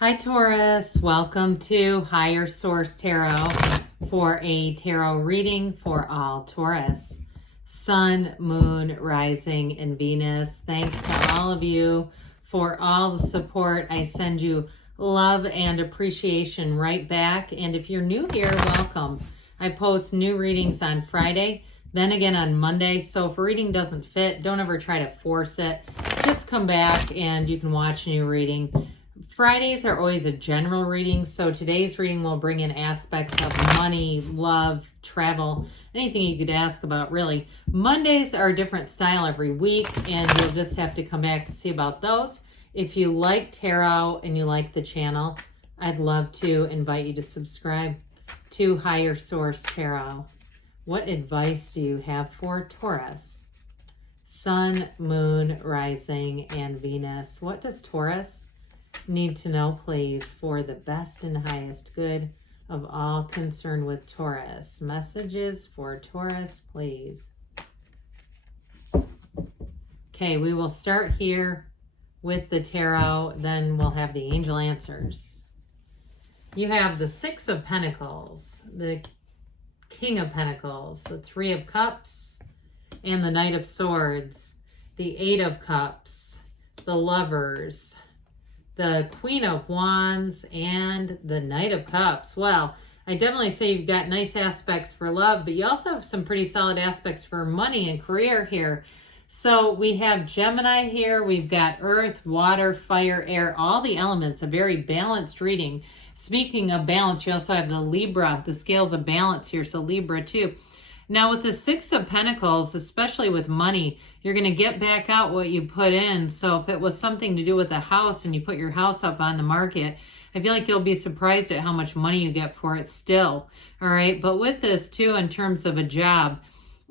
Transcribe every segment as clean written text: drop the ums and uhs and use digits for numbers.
Hi Taurus, welcome to Higher Source Tarot for a tarot reading for all Taurus. Sun, Moon, Rising, and Venus. Thanks to all of you for all the support. I send you love and appreciation right back. And if you're new here, welcome. I post new readings on Friday, then again on Monday. So if a reading doesn't fit, don't ever try to force it. Just come back and you can watch a new reading. Fridays are always a general reading, so today's reading will bring in aspects of money, love, travel, anything you could ask about, really. Mondays are a different style every week, and you'll just have to come back to see about those. If you like tarot and you like the channel, I'd love to invite you to subscribe to Higher Source Tarot. What advice do you have for Taurus? Sun, Moon, Rising, and Venus. What does Taurus need to know, please, for the best and highest good of all concerned with Taurus? Messages for Taurus, please. Okay, we will start here with the tarot, then we'll have the angel answers. You have the Six of Pentacles, the King of Pentacles, the Three of Cups, and the Knight of Swords, the Eight of Cups, the Lovers, the Queen of Wands, and the Knight of Cups. Well, I definitely say you've got nice aspects for love, but you also have some pretty solid aspects for money and career here. So we have Gemini here. We've got earth, water, fire, air, all the elements, a very balanced reading. Speaking of balance, you also have the Libra, the scales of balance here, so Libra too. Now with the Six of Pentacles, especially with money, you're going to get back out what you put in. So if it was something to do with a house and you put your house up on the market, I feel like you'll be surprised at how much money you get for it still. All right. But with this too, in terms of a job,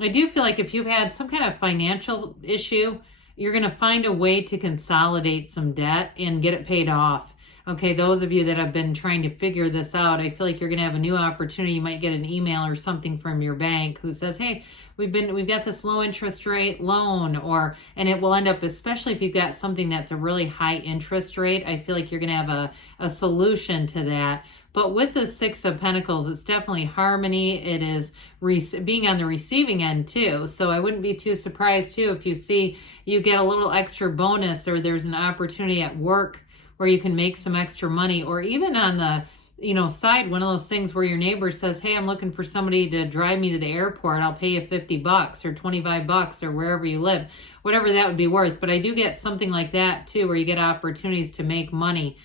I do feel like if you've had some kind of financial issue, you're going to find a way to consolidate some debt and get it paid off. Okay, those of you that have been trying to figure this out, I feel like you're going to have a new opportunity. You might get an email or something from your bank who says, hey, we've got this low interest rate loan, and it will end up, especially if you've got something that's a really high interest rate, I feel like you're going to have a solution to that. But with the Six of Pentacles, it's definitely harmony. It is being on the receiving end too. So I wouldn't be too surprised too if you see you get a little extra bonus, or there's an opportunity at work where you can make some extra money, or even on the side, one of those things where your neighbor says, hey, I'm looking for somebody to drive me to the airport. I'll pay you $50 or $25 or wherever you live, whatever that would be worth. But I do get something like that too, where you get opportunities to make money.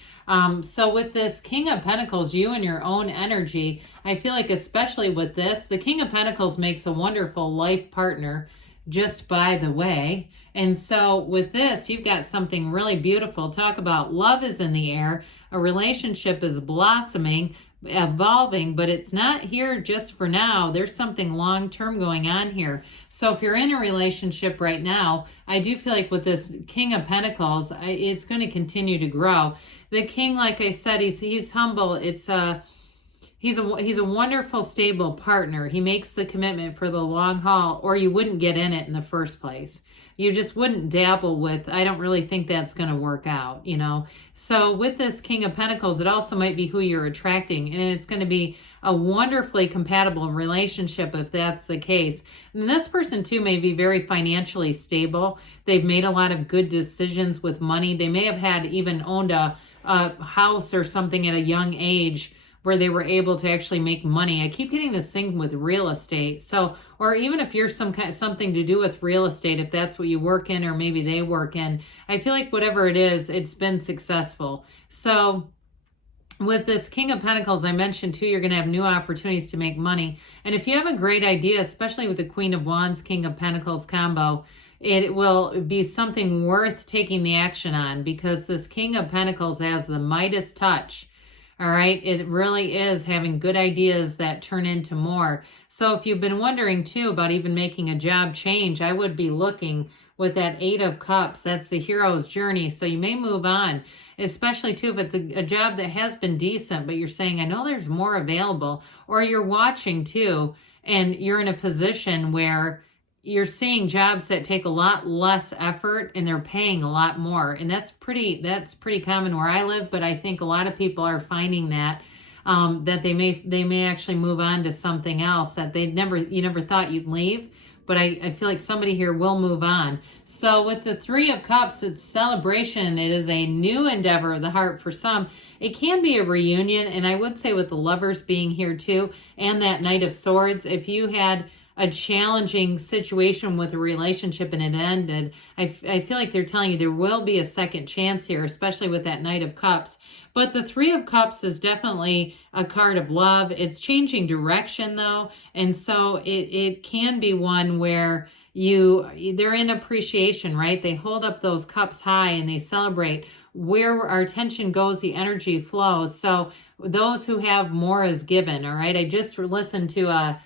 So with this King of Pentacles, you and your own energy, I feel like especially with this, the King of Pentacles makes a wonderful life partner, just by the way. And so with this, you've got something really beautiful. Talk about love is in the air. A relationship is blossoming, evolving, but it's not here just for now. There's something long-term going on here. So if you're in a relationship right now, I do feel like with this King of Pentacles, it's going to continue to grow. The King, like I said, he's humble. He's a wonderful, stable partner. He makes the commitment for the long haul, or you wouldn't get in it in the first place. You just wouldn't dabble with, I don't really think that's going to work out, So with this King of Pentacles, it also might be who you're attracting, and it's going to be a wonderfully compatible relationship if that's the case. And this person too may be very financially stable. They've made a lot of good decisions with money. They may have had even owned a house or something at a young age where they were able to actually make money. I keep getting this thing with real estate. So, or even if you're something to do with real estate, if that's what you work in, or maybe they work in, I feel like whatever it is, it's been successful. So with this King of Pentacles, I mentioned too, you're going to have new opportunities to make money. And if you have a great idea, especially with the Queen of Wands, King of Pentacles combo, it will be something worth taking the action on, because this King of Pentacles has the Midas touch. All right, it really is having good ideas that turn into more. So if you've been wondering too about even making a job change, I would be looking with that Eight of Cups. That's the hero's journey. So you may move on, especially too if it's a job that has been decent, but you're saying, I know there's more available, or you're watching too, and you're in a position where you're seeing jobs that take a lot less effort and they're paying a lot more. And that's pretty common where I live, but I think a lot of people are finding that that they may actually move on to something else that you never thought you'd leave. But I feel like somebody here will move on. So with the Three of Cups, it's celebration. It is a new endeavor of the heart for some. It can be a reunion. And I would say with the Lovers being here too, and that Knight of Swords, if you had a challenging situation with a relationship and it ended, I feel like they're telling you there will be a second chance here, especially with that Knight of Cups. But the Three of Cups is definitely a card of love. It's changing direction though. And so it can be one where they're in appreciation, right? They hold up those cups high and they celebrate. Where our attention goes, the energy flows. So those who have more is given, all right? I just listened to a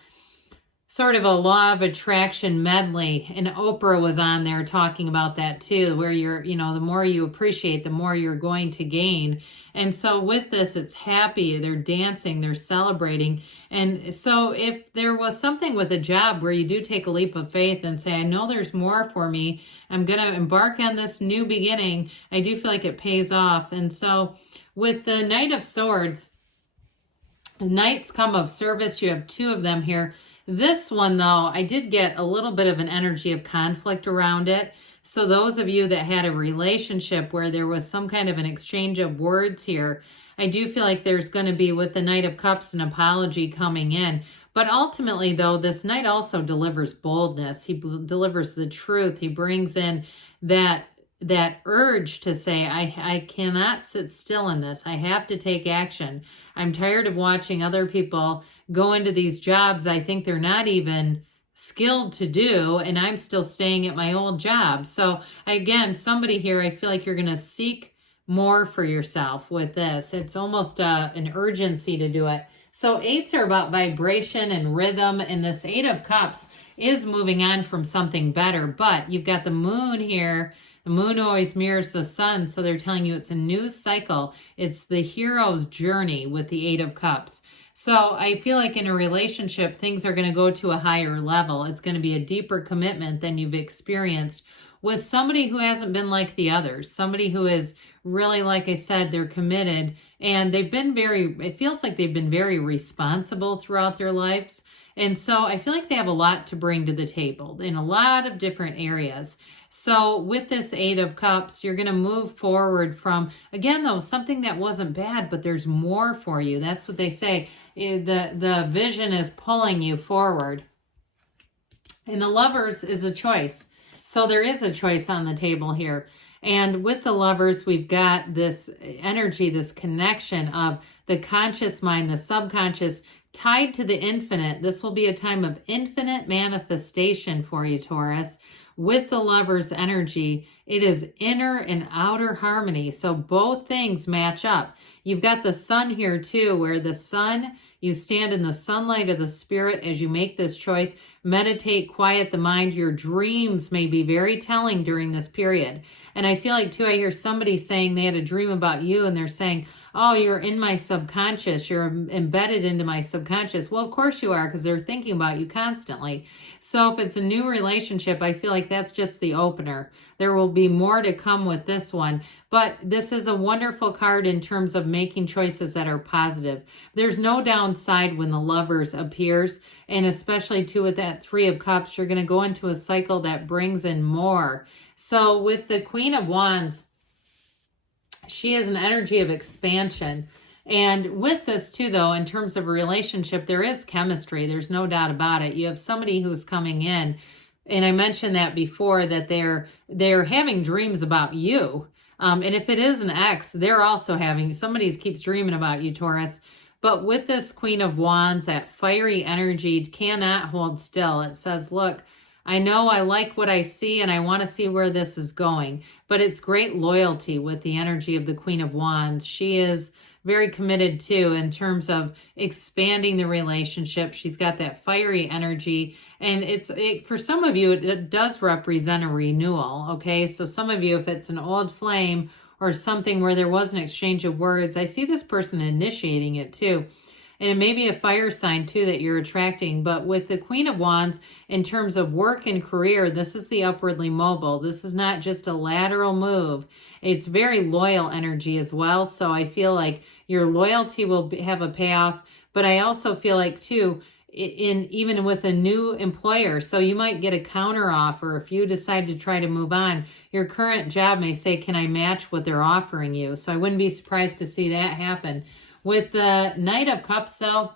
sort of a law of attraction medley, and Oprah was on there talking about that too, where the more you appreciate, the more you're going to gain. And so with this, it's happy, they're dancing, they're celebrating. And so if there was something with a job where you do take a leap of faith and say, I know there's more for me, I'm going to embark on this new beginning, I do feel like it pays off. And so with the Knight of Swords, knights come of service. You have two of them here. This one, though, I did get a little bit of an energy of conflict around it. So those of you that had a relationship where there was some kind of an exchange of words here, I do feel like there's going to be, with the Knight of Cups, an apology coming in. But ultimately, though, this knight also delivers boldness. He delivers the truth. He brings in that urge to say, I cannot sit still in this. I have to take action. I'm tired of watching other people go into these jobs I think they're not even skilled to do, and I'm still staying at my old job. So again, somebody here, I feel like you're going to seek more for yourself with this. It's almost an urgency to do it. So eights are about vibration and rhythm, and this Eight of Cups is moving on from something better. But you've got the moon here. The moon always mirrors the sun, so they're telling you it's a new cycle. It's the hero's journey with the Eight of Cups. So I feel like in a relationship, things are going to go to a higher level. It's going to be a deeper commitment than you've experienced with somebody who hasn't been like the others. Somebody who is really, like I said, they're committed, and it feels like they've been very responsible throughout their lives. And so I feel like they have a lot to bring to the table in a lot of different areas. So with this Eight of Cups, you're going to move forward from, again, though, something that wasn't bad, but there's more for you. That's what they say. The vision is pulling you forward. And the Lovers is a choice. So there is a choice on the table here. And with the Lovers, we've got this energy, this connection of the conscious mind, the subconscious, tied to the infinite. This will be a time of infinite manifestation for you, Taurus. With the Lover's energy, it is inner and outer harmony. So both things match up. You've got the sun here too, where the sun, you stand in the sunlight of the spirit as you make this choice. Meditate, quiet the mind. Your dreams may be very telling during this period. And I feel like too, I hear somebody saying they had a dream about you and they're saying, oh, you're in my subconscious. You're embedded into my subconscious. Well, of course you are, because they're thinking about you constantly. So if it's a new relationship, I feel like that's just the opener. There will be more to come with this one. But this is a wonderful card in terms of making choices that are positive. There's no downside when the Lovers appears. And especially too with that Three of Cups, you're going to go into a cycle that brings in more. So with the Queen of Wands, she is an energy of expansion. And with this too, though, in terms of a relationship, there is chemistry. There's no doubt about it. You have somebody who's coming in, and I mentioned that before, that they're having dreams about you. And if it is an ex, they're also somebody keeps dreaming about you, Taurus. But with this Queen of Wands, that fiery energy cannot hold still. It says, look, I know I like what I see and I want to see where this is going, but it's great loyalty with the energy of the Queen of Wands. She is very committed too in terms of expanding the relationship. She's got that fiery energy, and for some of you, it does represent a renewal. Okay. So some of you, if it's an old flame or something where there was an exchange of words, I see this person initiating it too. And it may be a fire sign too that you're attracting. But with the Queen of Wands, in terms of work and career, this is the upwardly mobile. This is not just a lateral move. It's very loyal energy as well. So I feel like your loyalty will have a payoff. But I also feel like too, even with a new employer, so you might get a counter offer if you decide to try to move on. Your current job may say, can I match what they're offering you? So I wouldn't be surprised to see that happen. With the Knight of Cups, though,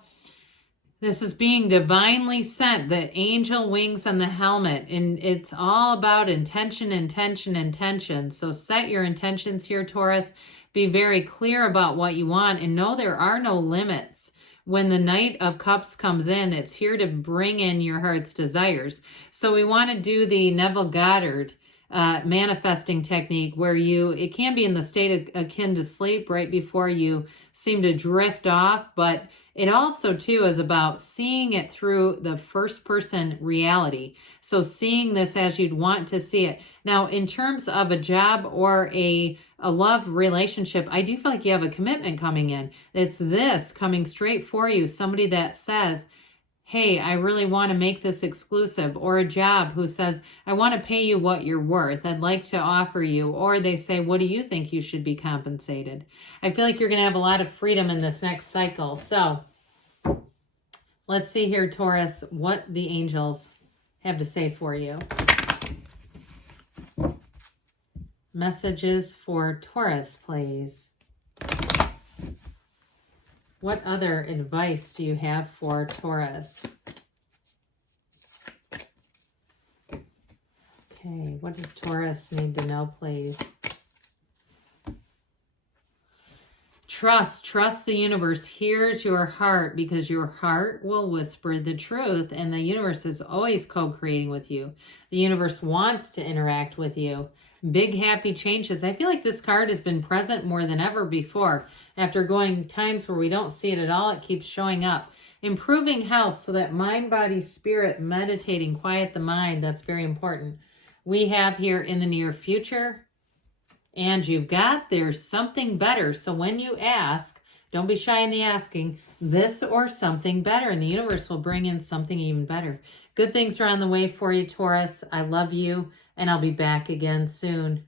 this is being divinely sent, the angel wings on the helmet, and it's all about intention, intention, intention. So set your intentions here, Taurus. Be very clear about what you want and know there are no limits. When the Knight of Cups comes in, it's here to bring in your heart's desires. So we want to do the Neville Goddard manifesting technique where it can be in the state akin to sleep right before you seem to drift off, but it also too is about seeing it through the first person reality. So seeing this as you'd want to see it. Now, in terms of a job or a love relationship, I do feel like you have a commitment coming in. It's this coming straight for you. Somebody that says, hey, I really want to make this exclusive, or a job who says, I want to pay you what you're worth. I'd like to offer you, or they say, what do you think you should be compensated? I feel like you're going to have a lot of freedom in this next cycle. So let's see here, Taurus, what the angels have to say for you. Messages for Taurus, please. What other advice do you have for Taurus? Okay, what does Taurus need to know, please? Trust the universe hears your heart, because your heart will whisper the truth, and the universe is always co-creating with you. The universe wants to interact with you. Big happy changes. I feel like this card has been present more than ever before. After going times where we don't see it at all, it keeps showing up. Improving health, so that mind, body, spirit, meditating, quiet the mind. That's very important. We have here in the near future, and you've got there's something better. So when you ask, don't be shy in the asking, this or something better, and the universe will bring in something even better. Good things are on the way for you, Taurus. I love you, and I'll be back again soon.